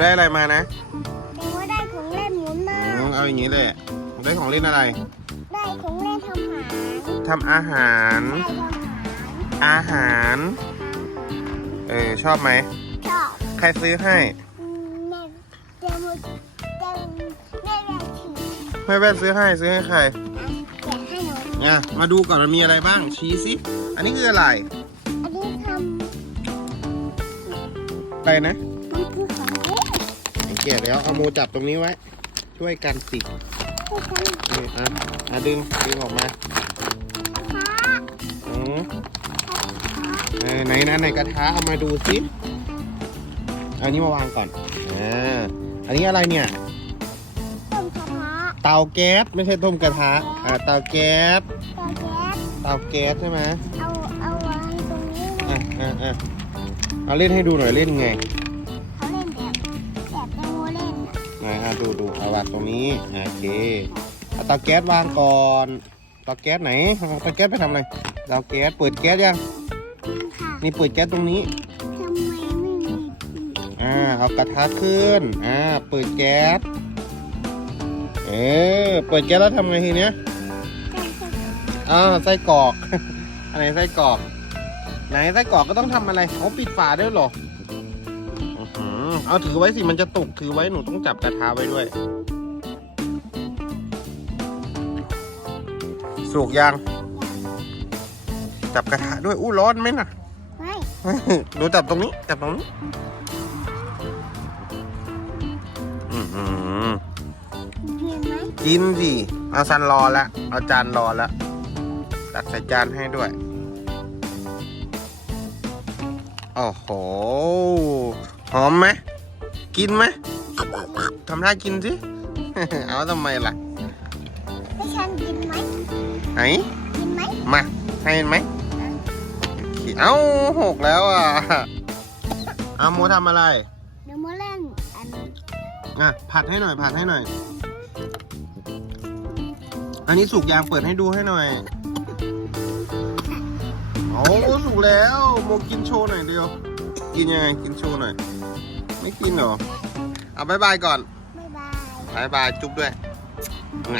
ได้อะไรมานะแต่ว่าได้ของเล่นหมุนมาอืมเอาอย่างนี้เลยได้ของเล่นอะไร ได้ของเล่นทำอาหารทำอาหาร ได้ทำอาหารอาหาร เออชอบไหม ชอบใครซื้อให้อืมแม่เจมส์เจมส์แม่แม่ถือแม่แว่นซื้อให้ซื้อให้ใครอะแกะให้หนูเนี่ยมาดูก่อนมันมีอะไรบ้าง ชี้สิ อันนี้คืออะไร อันนี้ทไปนะำมันคือของเล่นไอ้ แก่แล้วเอาโมจับตรงนี้ไว้ ช่วยกันสิช่วยกันเอออะอะดึงดึงออกมาฟ้าอืมเออไหนนะไหนกระทะเอามาดูสิอันนี้มาวางก่อนอ่าอันนี้อะไรเนี่ย ต้มกระทะเตาแก๊สไม่ใช่ต้มกระทะอ่าเตาแก๊สเตาแก๊สเตาแก๊สใช่ไหมเอาเอาวางตรงนี้เลอะยอะอะเอาเล่นให้ดูหน่อยเล่นไง ดูดูเอาวางตรงนี้อะโอเคเอาเตาแก๊สวางก่อนเตาแก๊สไหนเอาเตาแก๊สไปทำอะไรเตาแก๊สเปิดแก๊สยังค่ะนี่เปิดแก๊สตรงนี้ทำไมไม่มีอ่าเอากระทะขึ้นอ่าเปิดแก๊สเออเปิดแก๊สแล้วทำไงทีเนี้ยอ่าไส้กรอก อะไรไส้กรอก ไหนไส้กรอกก็ต้องทำอะไรเขาปิดฝาด้วยเหรออื้อหือ เอาถือไว้สิมันจะตกถือไว้หนูต้องจับกระทะไว้ด้วย สุกยังจับกระทะด้วยอู้ร้อนไหมน่ะไม่หนูจับตรงนี้จับตรงนี้อือหือเพียนไหมกินสิเอาซันรอแล้วเอาจานรอแล้วตักใส่จานให้ด้วยโอ้โห หอมไหม กินไหมทำท่ากินสิ เอาทำไมล่ะให้ฉันกินไหมไหนกินไหมมา ให้ไหมเอ้าหกแล้วอะเอาโมทำอะไรเดี๋ยวมาเล่นอันอะผัดให้หน่อยผัดให้หน่อย อันนี้สุกยางเปิดให้ดูให้หน่อยโอ้สุกแล้วโมกินโชว์หน่อยเดียว กินยังไงกินโชว์หน่อย ไม่กินเหรอ เอาบายบายก่อน บ๊ายบาย บายบายจุ๊บด้วยไง